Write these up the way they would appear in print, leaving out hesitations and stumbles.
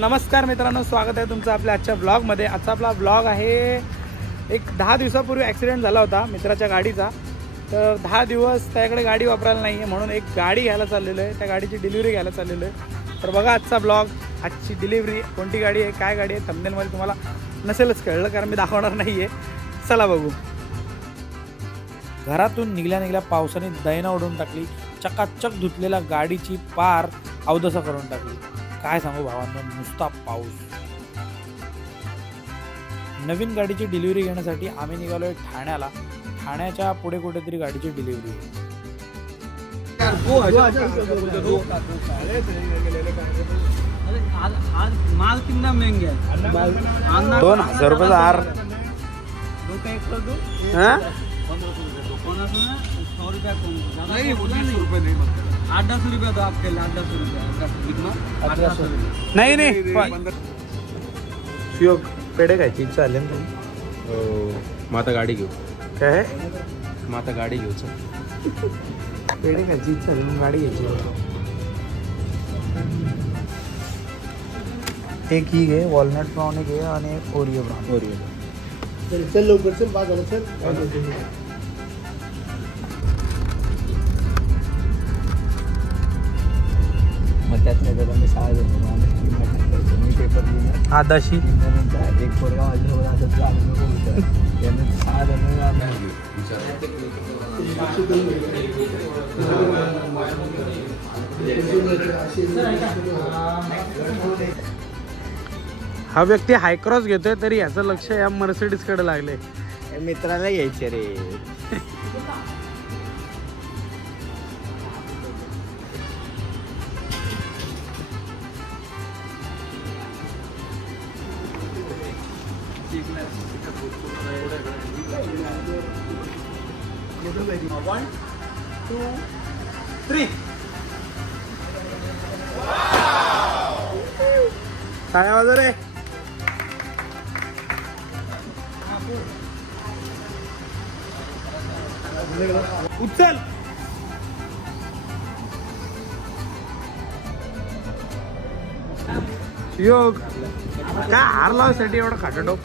नमस्कार मित्रांनो, स्वागत आहे तुमचं आपल्या आजच्या ब्लॉगमध्ये। आजचा आपला ब्लॉग आहे एक 10 दिवसापूर्वी ॲक्सिडेंट झाला होता मित्राच्या गाडीचा। तर 10 दिवस त्याकडे गाडी वापरायला नाही आहे म्हणून एक गाडी घ्यायला चाललेलो आहे, त्या गाडीची डिलिव्हरी घ्यायला चाललेलो आहे। तर बघा आजचा ब्लॉग, आजची डिलिव्हरी कोणती गाडी आहे, काय गाडी आहे, थंबनेलमध्ये तुम्हाला नसेलच कळलं कारण मी दाखवणार नाही आहे। चला बघू। घरातून निघल्या पावसाने दैना उडवून टाकली, चकाचक धुतलेल्या गाडीची पार अवदसा करून टाकली। काय सांगू भावांनो, नुसता पाऊस। नवीन गाडीची डिलिव्हरी घेण्यासाठी आम्ही निघालोय ठाण्याला। ठाण्याच्या पुढे कुठेतरी गाडीची डिलिव्हरी आहे। माल कितना महंगे है? 2000 रुपये हार। 100 रुपया कम नहीं, 19 रुपये नहीं, 8-10 रुपया दो आपके लिए। 8-10 रुपया कितना? 8-10 रुपया नहीं शियोग पेढे खायची इच्छा झाली ना तुम्ही? मग आता गाडी घेऊ। काय आहे? मग आता गाडी घेऊ। पेढे खायची इच्छा झाली, मग गाडी घ्यायची। एक ही घे, वॉलनट ब्राउन एक घे आणि ओरिओ ब्राउन। चल लवकर चल, बाजारात चल। मग त्यात नाही तर मी 6 जण मी पेपर लिहिला आदाशी एक पोरगा माझ्यासोबत असं चालू बोलतो याने 6 जण हा व्यक्ती हायक्रॉस घेतोय तरी याचं लक्ष या मर्सिडीज कडे लागले। मित्राला घ्यायचे रे। One, 2, 3 टाळ्या वाजव रे। उचल। योग काय हार लावायसाठी एवढा खाटाटोप?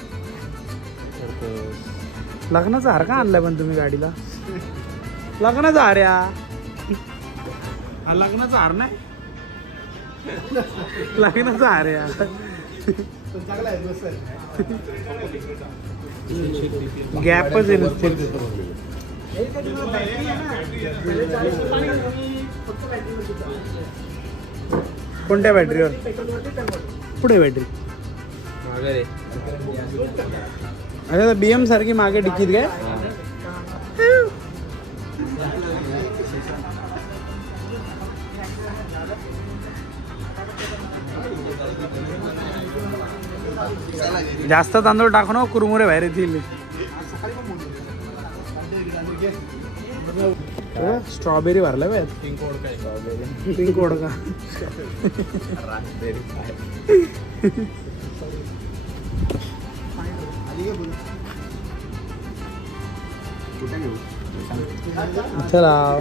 लग्नाचा हार का आणलाय पण तुम्ही गाडीला? लग्नाचा हार या? हा लग्नाचा हार नाही, लग्नाचा हार या। गॅपच आहे नुसते। कोणत्या बॅटरीवर? पुढे बॅटरी अरे BM सारखी मागे डिकीत काय? जास्त तांदूळ टाकू नको, कुरमुरे बाहेर येतील। स्ट्रॉबेरी भरलाय बाय, पिंक ओढका। चला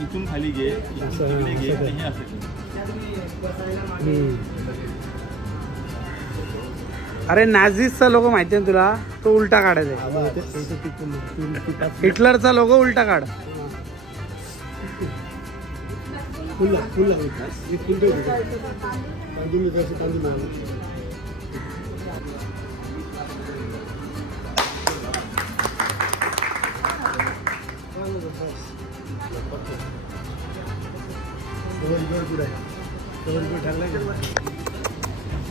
इथून खाली घे, अरे नाझीचा लोगो माहिती आहे तुला? तो उलटा काढायचा। हिटलरचा लोगो उलटा काढ।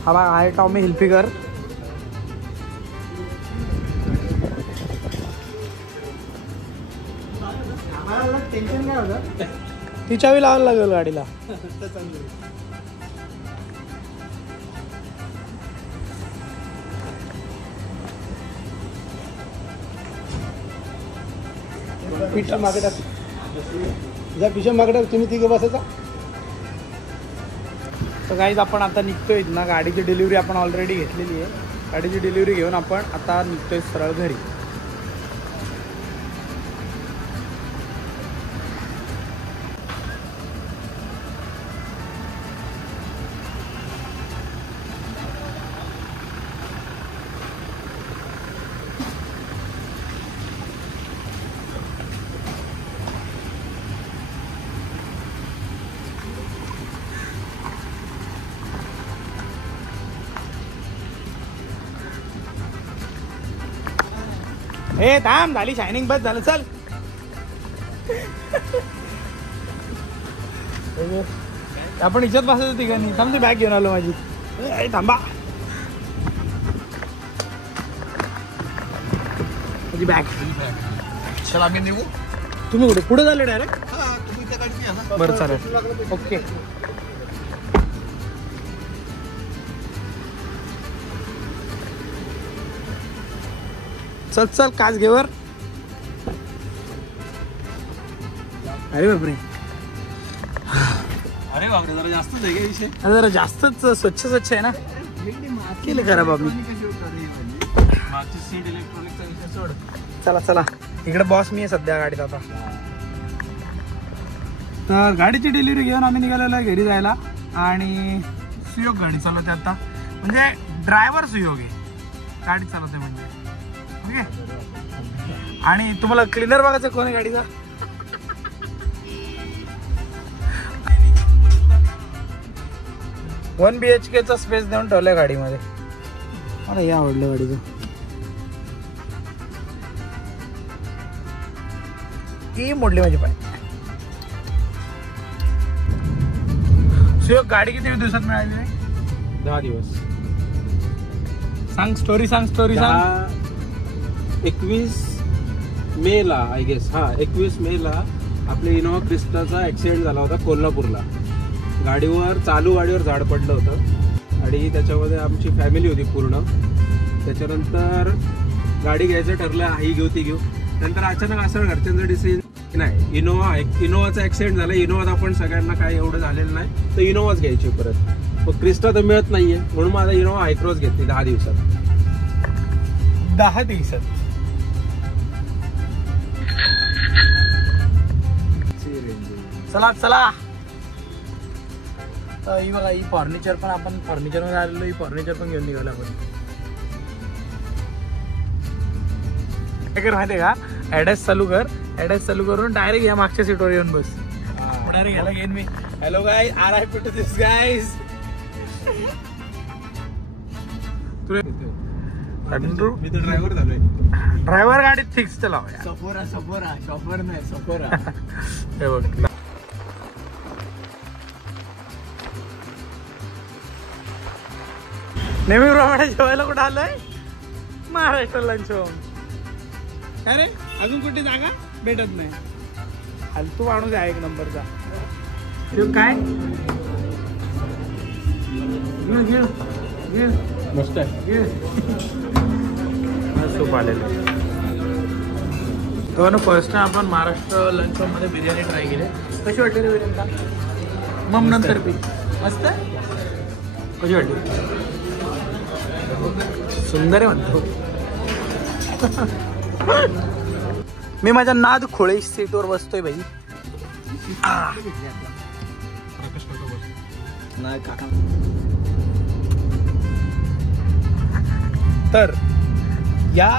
हा बघा आहे टॉमी हिल्फिगर. टेन्शन काय होतं ती चावी लावायला लागेल गाडीला. पिठा मागे टाक. जा पिशा मागे टाक. तुम्ही तिघं बसायचा. तर गाईज आपण आता निघतोय ना. गाडीची डिलिव्हरी आपण ऑलरेडी घेतलेली आहे. गाडीची डिलिव्हरी घेऊन आपण आता निघतोय सरळ घरी. ए थांब झाली शायनिंग बस झालं चल. आपण इच्छात बसायचं ठिकाणी. थांब ती बॅग घेऊन आलो माझी. थांबा माझी बॅग. चला आम्ही निघू. तुम्ही कुठे पुढे झाले डायरेक्ट. तुम्ही त्या गाडीत या ना. बरं चालेल ओके. चल चल काच घेवर. अरे बापरे. अरे बापरे जरा जास्तच आहे का विषय. जरा जास्तच स्वच्छ आहे ना. केलं खराब आम्ही. मागची सीट इलेक्ट्रॉनिकचा विषय सोड. चला चला इकडे बॉस मी आहे सध्या गाडीत आता. तर गाडीची डिलिव्हरी घेऊन आम्ही निघालेलो आहे घरी जायला. आणि सुयोग गाडी चालवते आता. म्हणजे ड्रायव्हर सुयोग आहे गाडी चालवते म्हणजे. ओके. आणि तुम्हाला क्लीनर बघायचं कोण आहे गाडीचा. वन BHK चा स्पेस देऊन ठेवलाय गाडीमध्ये. मला हे आवडलं गाडीचं. ती मोडली माझी पाय. सुयोग गाडी किती दिवसात मिळाली. 10 दिवस. सांग स्टोरी सांग. 21 मेला आय गेस. 21 मेला आपल्या इनोवा क्रिस्टाचा ऍक्सिडेंट झाला होता कोल्हापूरला. चालू गाडीवर झाड पडलं होतं आणि त्याच्यामध्ये आमची फॅमिली होती पूर्ण. त्याच्यानंतर गाडी घ्यायचं ठरलं. ही घेऊ ती घेऊ. नंतर अचानक असं घरच्यांचं डिसिजन नाही. इनोवाचा ऍक्सिडेंट झाला. इनोवात आपण सगळ्यांना काय एवढं झालेलं नाही तर इनोवाच घ्यायची परत. मग क्रिस्टा तर मिळत नाहीये म्हणून माझा इनोवा हायक्रॉस घेतली 10 दिवसात. 10 दिवसात. चला चला. तर ही बघा ही फर्निचर पण आपण फर्निचर मध्ये आलेलो. ही फर्निचर पण घेऊन निघालो आपण. काय कर माहितीये का. ऍड्रेस चालू करून डायरेक्ट या मागच्या सीटवर येऊन बस. डायरेक्ट याला घेईन मी. Hello guys RIP to this guys. मी तर ड्रायव्हर झालोय. ड्रायव्हर गाडीत फिक्स चलाव. सफोरा शॉफर नाही सफोरा. हे बघ नेहमीप्रमाणे जेवायला कुठं आलोय. Maharashtra lunch home. काय रे अजून कुठे जागा भेटत नाही. फालतू माणूस आहे 1 नंबरचा. काय मस्त आहे. सूप आलेलं. तर फर्स्ट टाइम आपण महाराष्ट्र लंच होम मध्ये बिर्याणी ट्राय केली. कशी वाटली रे बिर्याणी. मग नंतर पी. मस्त कशी वाटली. सुंदर आहे म्हणतो. मी माझ्या नाद खोळे सीटवर बसतोय भाई. तर या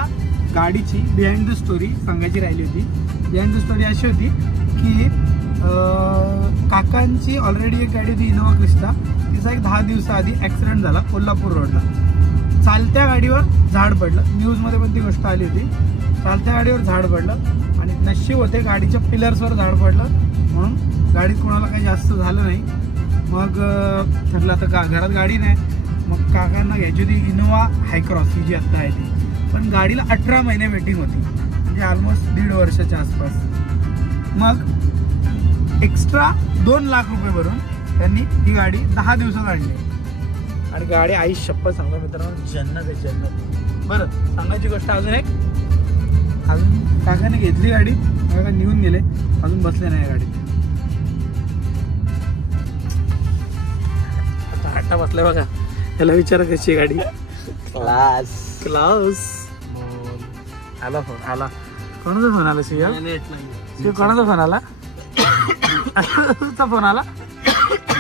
गाडीची बिहाइंड द स्टोरी सांगायची राहिली होती. बिहाइंड द स्टोरी अशी होती की काकांची ऑलरेडी एक गाडी होती इनोवा क्रिस्टा. तिचा एक 10 दिवसाआधी ॲक्सिडेंट झाला कोल्हापूर रोडला. चालत्या गाडीवर झाड पडलं. न्यूजमध्ये पण ती गोष्ट आली होती. चालत्या गाडीवर झाड पडलं आणि नशीब होते गाडीच्या पिलर्सवर झाड पडलं म्हणून गाडीत कोणाला काही जास्त झालं नाही. मग ठरलं आता घरात गाडी नाही, मग काकांना घ्यायची होती इनोवा हायक्रॉस ही जी आत्ता आहे ती. पण गाडीला 18 महिने वेटिंग होती, म्हणजे ऑलमोस्ट 1.5 वर्षाच्या आसपास. मग एक्स्ट्रा 2 लाख रुपये भरून त्यांनी ही गाडी 10 दिवसात आणली. आणि गाडी आई शप्पथ सांगतो मित्रांनो, जन्नत आहे जन्नत. बरं, सांगायची गोष्ट अजून एक, अजून काकाने घेतली गाडी, काका निघून गेले, अजून बसले नाही गाडीत. आता हट्टा बसलाय बघा, त्याला विचारा कशी गाडी. Class class. आला फोन, आला. कोणाचा फोन आला शिव? शिव कोणाचा फोन आला? तुझा फोन आला?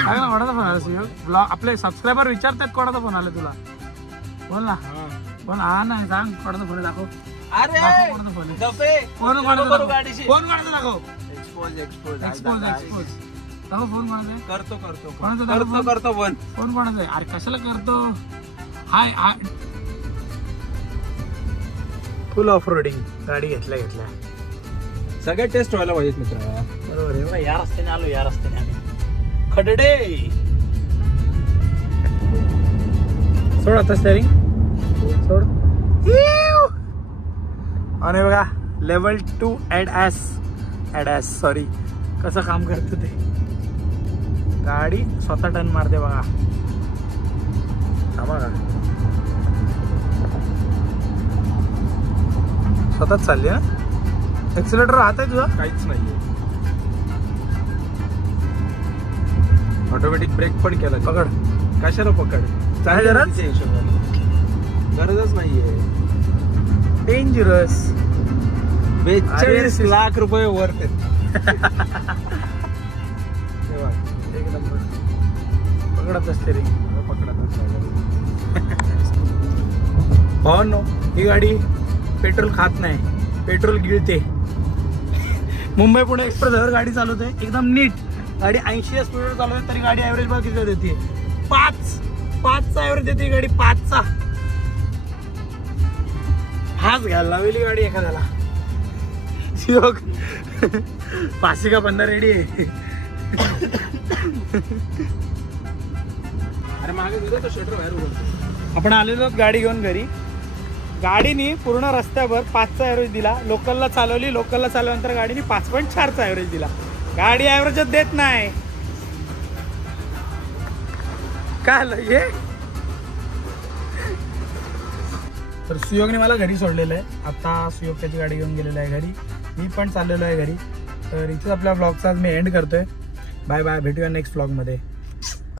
कोणाचा फोन आला शिव? ब्लॉग आपले सबस्क्रायबर विचारतात कोणाचा फोन आला तुला? बोल ना, फोन हा नाही, सांग कोणाचा फोन दाखव. अरे फोन कोणाचा दाखव. फोन कोणाचा करतो पण फोन कोणाचा आहे? अरे कशाला करतो? हाय फुल ऑफ रोडिंग गाडी घेतल्या सगळ्या टेस्ट व्हायला पाहिजेत मित्र. बरोबर आहे बघा, या रस्त्याने आलो, या रस्त्याने आम्ही. खडडे सोड आता स्टेअरिंग सोड. आणि बघा लेवल 2 ॲडॅस सॉरी कसं काम करतं ते. गाडी स्वतः टर्न मारते बघा. बघा स्वतःच चालली ना. एक्सिलेटर राहत आहे तुझा? काहीच नाहीये. ऑटोमॅटिक ब्रेक पण केला. पकड. कशाला पकड? गरजच नाहीये. डेंजरस. 42 लाख रुपये वर्थ आहेत. एक नंबर. पकडत असते रे, पकडत. भावांनो, ही गाडी पेट्रोल खात नाही, पेट्रोल गिळते. मुंबई पुणे एक्सप्रेसवर गाडी चालवते एकदम नीट. गाडी 80 स्पीडवर चालवते तरी गाडी ॲव्हरेज बघा किती देते. 5चा ॲव्हरेज देते गाडी. 5चा हाच घ्यायला लावली गाडी एखाद्याला. शिवक फाशी का बनणार रेडी आहे. अरे मागे गेलो तर शटर बाहेर उघडतो. आपण आलेलो गाडी घेऊन घरी. गाडीनी पूर्ण रस्त्यावर 5चा ॲव्हरेज दिला. लोकलला चालवल्यानंतर गाडीने 5.4चा ॲव्हरेज दिला. गाडी ॲव्हरेजच देत नाही. काय हे? तर सुयोगने मला घरी सोडलेलं आहे. आता सुयोग त्याची गाडी घेऊन गेलेला आहे घरी, मी पण चाललेलो आहे घरी. तर इथेच आपल्या ब्लॉगचा मी एंड करतोय. बाय बाय, भेटूया नेक्स्ट ब्लॉगमध्ये.